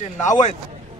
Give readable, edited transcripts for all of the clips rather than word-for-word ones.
नाव आहेत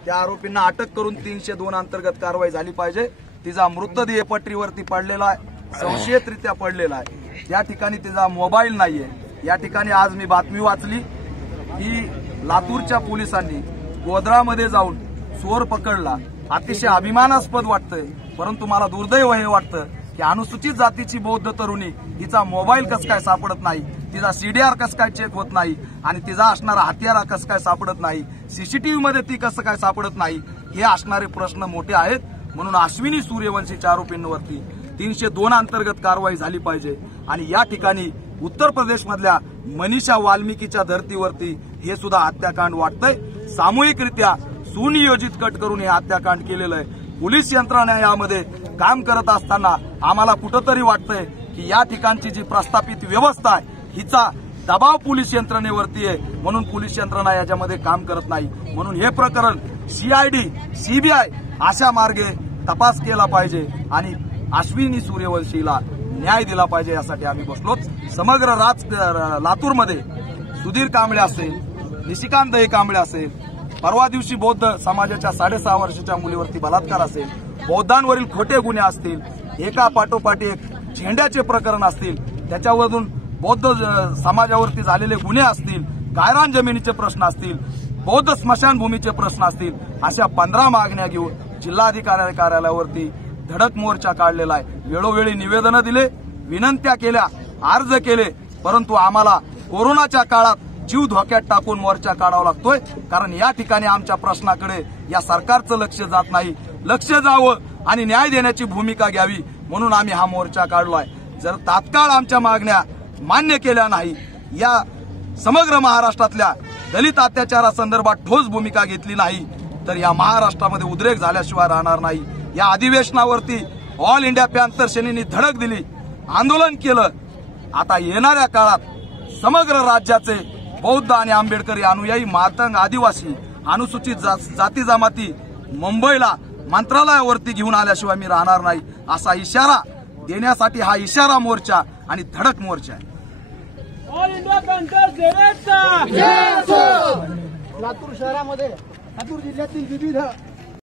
त्या आरोपींना अटक करून 302 अंतर्गत कारवाई झाली पाहिजे। तिचा मृतदेह पटरीवरती पडलेला आहे, संशयितरित्या पडलेला आहे। या ठिकाणी तिचा मोबाईल नाहीये। या ठिकाणी आज मी बातमी वाचली की लातूरच्या पोलिसांनी गोधरामध्ये जाऊन चोर पकडला। अतिशय अभिमानास्पद वाटतंय, परंतु मला दुर्दैव हे वाटतं की अनुसूचित जातीची बौद्ध तरुणी तिचा मोबाईल कस काय सापडत नाही, तिचा सीडीआर कस काय चेक होत नाही आणि तिचा असणारा हत्यारा कस काय सापडत नाही, सीसीटीव्ही मध्ये ती कसं काय सापडत नाही, हे असणारे प्रश्न मोठे आहेत। म्हणून अश्विनी सूर्यवंशीच्या आरोपींवरती 302 अंतर्गत कारवाई झाली पाहिजे। आणि या ठिकाणी उत्तर प्रदेश मधल्या मनीषा वाल्मिकीच्या धर्तीवरती हे सुद्धा हत्याकांड वाटतंय। सामूहिकरित्या सुनियोजित कट करून हे हत्याकांड केलेलं आहे। पोलीस यंत्रणा यामध्ये काम करत असताना आम्हाला कुठंतरी वाटतंय की या ठिकाणची जी प्रस्थापित व्यवस्था आहे हिचा दबाव पोलीस यंत्रणेवरती आहे, म्हणून पोलीस यंत्रणा याच्यामध्ये काम करत नाही। म्हणून हे प्रकरण सीआयडी सीबीआय अशा मार्गे तपास केला पाहिजे आणि अश्विनी सूर्यवंशीला न्याय दिला पाहिजे, यासाठी आम्ही बसलो। समग्र लातूरमध्ये सुधीर कांबळे असेल, निशिकांत दही कांबळे असेल, परवा दिवशी बौद्ध समाजाच्या 6.5 वर्षाच्या मुलीवरती बलात्कार असेल, बौद्धांवरील खोटे गुन्हे असतील, एका पाठोपाठ एक झेंड्याचे प्रकरण असतील, त्याच्यावरून बौद्ध समाजावरती झालेले गुन्हे असतील, गायरान जमिनीचे प्रश्न असतील, बौद्ध स्मशानभूमीचे प्रश्न असतील, अशा 15 मागण्या घेऊन जिल्हाधिकारी कार्यालयावरती धडक मोर्चा काढलेला आहे। वेळोवेळी निवेदनं दिले, विनंत्या केल्या, अर्ज केले, परंतु आम्हाला कोरोनाच्या काळात जीव धोक्यात टाकून मोर्चा काढावा लागतोय, कारण या ठिकाणी आमच्या प्रश्नाकडे या सरकारचं लक्ष जात नाही। लक्ष जावं आणि न्याय देण्याची भूमिका घ्यावी म्हणून आम्ही हा मोर्चा काढलोय। जर तात्काळ आमच्या मागण्या मान्य केल्या नाही, या समग्र महाराष्ट्रातल्या दलित अत्याचारासंदर्भात ठोस भूमिका घेतली नाही, तर या महाराष्ट्रामध्ये उद्रेक झाल्याशिवाय राहणार नाही। या अधिवेशनावरती ऑल इंडिया पॅंथर सेनेनी धडक दिली, आंदोलन केलं। आता येणाऱ्या काळात समग्र राज्याचे बौद्ध आणि आंबेडकरी अनुयायी, मातंग, आदिवासी, अनुसूचित जाती जमाती मुंबईला मंत्रालयावरती घेऊन आल्याशिवाय मी राहणार नाही, असा इशारा देण्यासाठी हा इशारा मोर्चा आणि धडक मोर्चा आहे। ऑल इंडिया पॅंथर सेनेचा लातूर शहरामध्ये, लातूर जिल्ह्यातील विविध